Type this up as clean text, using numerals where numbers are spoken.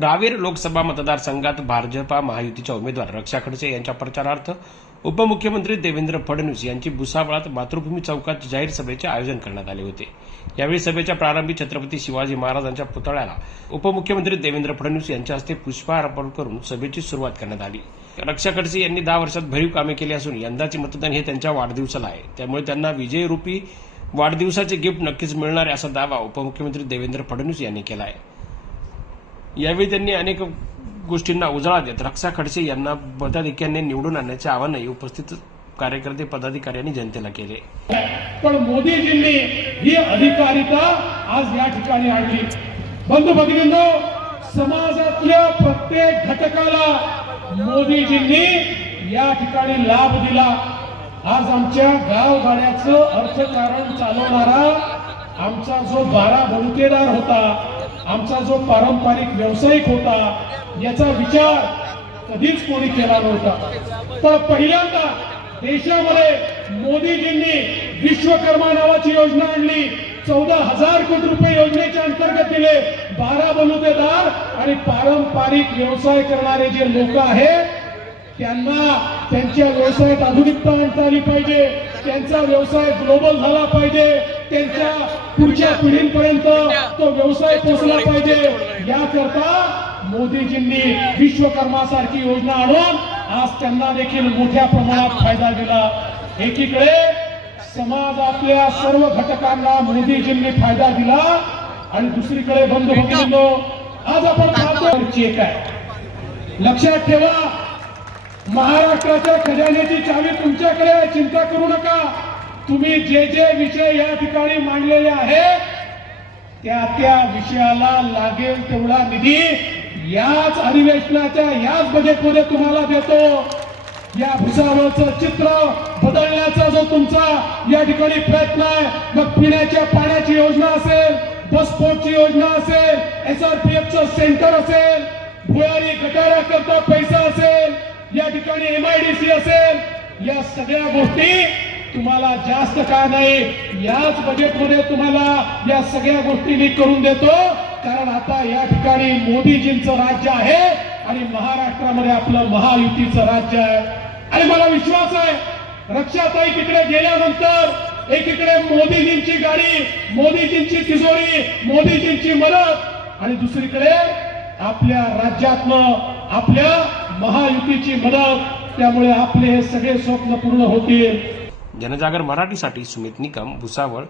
रावेर लोकसभा मतदारसंघात भाजपा महायुतीच्या उमेदवार रक्षा खडसे यांच्या प्रचारार्थ उपमुख्यमंत्री देवेंद्र फडणवीस यांची भुसावळात मातृभूमी चौकात जाहीर सभेचे आयोजन करण्यात आले होते। यावेळी सभेच्या प्रारंभी छत्रपती शिवाजी महाराजांच्या पुतळ्याला उपमुख्यमंत्री देवेंद्र फडणवीस यांच्या हस्ते पुष्पहार अर्पण करून सभेची सुरुवात करण्यात आली। रक्षा खडसे यांनी 10 वर्षात भरीव कामे केली असून यंदाचे मतदान हे त्यांच्या वाढदिवसाला आहे, त्यामुळे त्यांना विजयरूपी वाढदिवसाचे गिफ्ट नक्कीच मिळणार आहे असा दावा उपमुख्यमंत्री देवेंद्र फडणवीस यांनी केला आहे। यावेळी त्यांनी अनेक गोष्टींना उजाळा देत रक्षा खडसे यांना मताधिक्याने निवडून आणण्याचे आवाहनही उपस्थित कार्यकर्ते पदाधिकाऱ्यांनी जनतेला केले। पण मोदीजींनी ही अधिकारिता आज या ठिकाणी आणली। बंधू भगिनींनो, समाजातल्या प्रत्येक घटकाला मोदीजींनी या ठिकाणी लाभ दिला। आज आमच्या गावगाड्याचं अर्थकारण चालवणारा आमचा जो 12 बलुतेदार होता, आमचा जो पारंपरिक व्यावसायिक होता, याचा विचार कधीच कोणी केला नव्हता। पण पहिल्यांदा देशामध्ये मोदीजींनी विश्वकर्मा नावाची योजना आणली। 14,000 कोटी रुपये योजनेच्या अंतर्गत दिले। 12 बलुतेदार आणि पारंपरिक व्यवसाय करणारे जे लोक आहेत त्यांना त्यांच्या व्यवसायात आधुनिकता आणता आली पाहिजे, त्यांचा व्यवसाय ग्लोबल झाला पाहिजे, त्यांच्या पुढच्या पिढींपर्यंत तो व्यवसाय पोहोचला पाहिजे। याकरता मोदीजींनी विश्वकर्मासारखी योजना आणून आज त्यांना देखील मोठ्या प्रमाणात फायदा दिला। एकीकडे समाजातल्या सर्व घटकांना मोदीजींनी फायदा दिला आणि दुसरीकडे बंधू भगिनींनो, आज आपण पाहतो चेक आहे। लक्षात ठेवा, महाराष्ट्राच्या खजान्याची चावी तुमच्याकडे आहे, चिंता करू नका। तुम्ही जे जे विषय या ठिकाणी मांडलेले आहेत त्या विषयाला लागेल तेवढा निधी याच अधिवेशनाच्या याच बजेटमध्ये तुम्हाला देतो। या भुसावळचं चित्र बदलण्याचा जो तुमचा या ठिकाणी प्रयत्न आहे, मग पिण्याच्या पाण्याची योजना असेल, बसपोर्टची योजना असेल, SRPFचं सेंटर असेल, भुयारी गटाराकरता पैसा असेल, या ठिकाणी MIDC असेल, या सगळ्या गोष्टी तुम्हाला जास्त काय नाही याच बजेटमध्ये तुम्हाला या सगळ्या गोष्टी मी करून देतो। कारण आता या ठिकाणी मोदीजींचं राज्य आहे आणि महाराष्ट्रामध्ये आपलं महायुतीचं राज्य आहे। आणि मला विश्वास आहे, रक्षाताई तिकडे गेल्यानंतर एकीकडे मोदीजींची गाडी, मोदीजींची तिजोरी, मोदीजींची मदत आणि दुसरीकडे आपल्या राज्यातनं आपल्या महायुतीची मदत, त्यामुळे आपले हे सगळे स्वप्न पूर्ण होतील। जनजागर मराठीसाठी सुमित निकम, भुसावळ।